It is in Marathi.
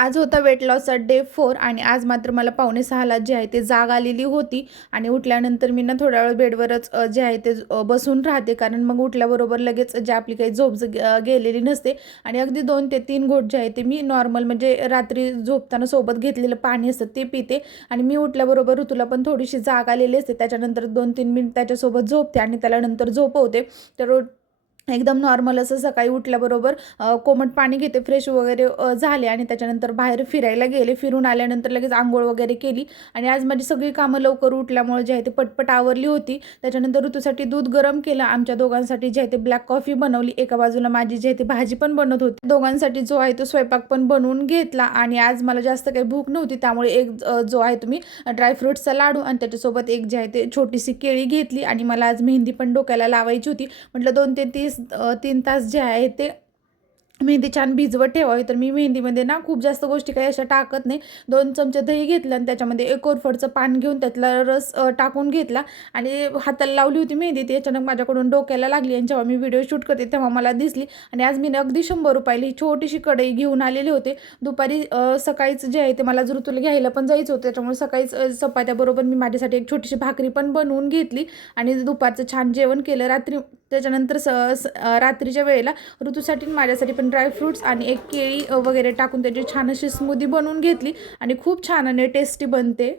आज होता वेट लॉसचा डे 4 आणि आज मात्र मला 5:45ला जे आहे ते जाग आलेली होती आणि उठल्यानंतर मी ना थोड्या वेळ बेडवरच जे आहे ते बसून राहते, कारण मग उठल्याबरोबर लगेच जे आपली काही झोप गेलेली नसते आणि अगदी 2 ते 3 घोट जे आहे ते मी नॉर्मल म्हणजे रात्री झोपताना सोबत घेतलेलं पाणी असतं ते पिते आणि मी उठल्याबरोबर ऋतूला पण थोडीशी जाग आलेली असते. त्याच्यानंतर 2-3 मिनिट त्याच्यासोबत झोपते आणि त्याला नंतर झोपवते. तर एकदम नॉर्मल असं सकाळी उठल्याबरोबर कोमट पाणी घेते, फ्रेश वगैरे झाले आणि त्याच्यानंतर बाहेर फिरायला गेले. फिरून आल्यानंतर लगेच अंघोळ वगैरे केली आणि आज माझी सगळी कामं लवकर उठल्यामुळे जे आहे ते पटपट आवरली होती. त्याच्यानंतर ऋतूसाठी दूध गरम केलं, आमच्या दोघांसाठी जे आहे ते ब्लॅक कॉफी बनवली, एका बाजूला माझी जी आहे ती भाजी पण बनत होती. दोघांसाठी जो आहे तो स्वयंपाक पण बनवून घेतला आणि आज मला जास्त काही भूक नव्हती, त्यामुळे एक जो आहे तुम्ही ड्रायफ्रूट्सचा लाडू आणि त्याच्यासोबत एक जे आहे ते छोटीशी केळी घेतली आणि मला आज मेहंदी पण डोक्याला लावायची होती. म्हटलं 2 ते 3 तास जे आहे ते मेहंदी छान भिजवत ठेवावी. तर मी मेहंदीमध्ये ना खूप जास्त गोष्टी काही अशा टाकत नाही. 2 चमचे दही घेतलं आणि त्याच्यामध्ये एक कोरफडचं पान घेऊन त्यातला रस टाकून घेतला आणि हाताला लावली होती मेहंदी. ती अचानक माझ्याकडून डोक्याला लागली आणि जेव्हा मी व्हिडिओ शूट करते तेव्हा मला दिसली आणि आज मी अगदी 100 रुपयाला ही छोटीशी कढई घेऊन आलेले होते. दुपारी सकाळीच जे आहे ते मला ऋतूला घ्यायला पण जायचं होतं, त्याच्यामुळे सकाळीच चपात्याबरोबर मी माझ्यासाठी एक छोटीशी भाकरी पण बनवून घेतली आणि दुपारचं छान जेवण केलं. त्याच्यानंतर रात्रीच्या वेळेला ऋतूसाठी माझ्यासाठी पण ड्रायफ्रूट्स आणि एक केळी वगैरे टाकून त्याची छान अशी स्मूदी बनवून घेतली आणि खूप छान आणि टेस्टी बनते.